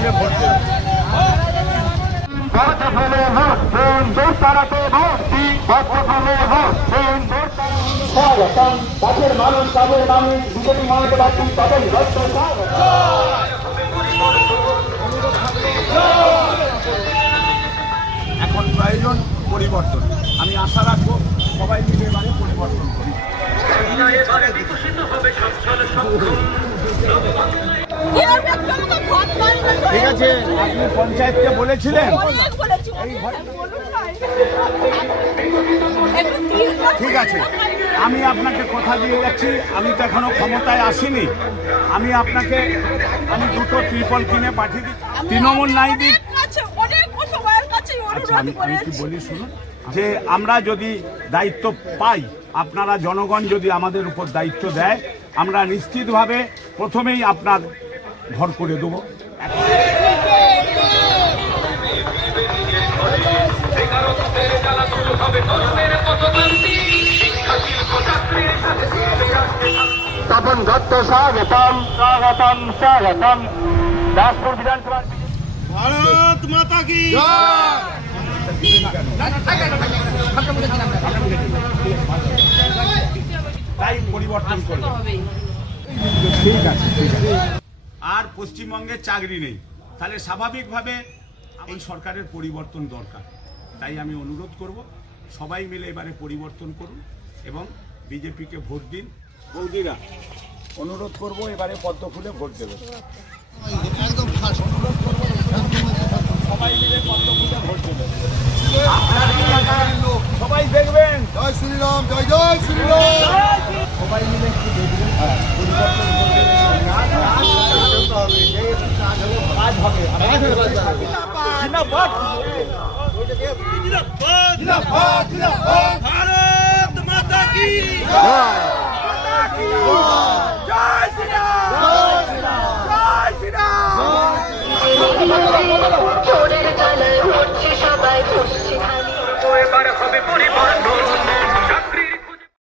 তুলে ভোট দেবে। কাছের মানুষ কাজের মানুষ বিজেপি মমতা বাড়ি তাদের এখন প্রয়োজন পরিবর্তন। আমি আশা রাখবো সবাই মিলে এবারে পরিবর্তন করি। ঠিক আছে, আপনি পঞ্চায়েতকে বলেছিলেন। ঠিক আছে, আমি আপনাকে কথা দিয়ে যাচ্ছি, আমি তো এখনো ক্ষমতায় আসিনি। আমি দুটো ত্রিপল কিনে পাঠিয়ে দিই, তৃণমূল নাই দিক। আচ্ছা, আমি কি বলি শুনুন, যে আমরা যদি দায়িত্ব পাই, আপনারা জনগণ যদি আমাদের উপর দায়িত্ব দেয়, আমরা নিশ্চিতভাবে প্রথমেই আপনার ঘর করে দেবো। তপন দত্ত স্বাগতম স্বাগতম স্বাগতম। দাসপুর বিধানসভা। ভারত মাতা কি তাই পরিবর্তন করবে। ঠিক আছে, ঠিক আছে। আর পশ্চিমবঙ্গে চাকরি নেই, তাহলে স্বাভাবিকভাবে এই সরকারের পরিবর্তন দরকার। তাই আমি অনুরোধ করব, সবাই মিলে এবারে পরিবর্তন করুন এবং বিজেপিকে ভোট দিন। বৌদিরা অনুরোধ করব, এবারে পদ্ম ফুলে ভোট দেবে। একদম অনুরোধ করবো সবাই মিলে পদ্ম ফুলে ভোট দেবে। আপনার এলাকার লোক সবাই দেখবেন। জয় শ্রীরাম, জয় জয় শ্রীরাম। সবাই মিলে একটু দেখবেন, পরিবর্তন করবে, কাজ হবে। ভারত মাতা কি।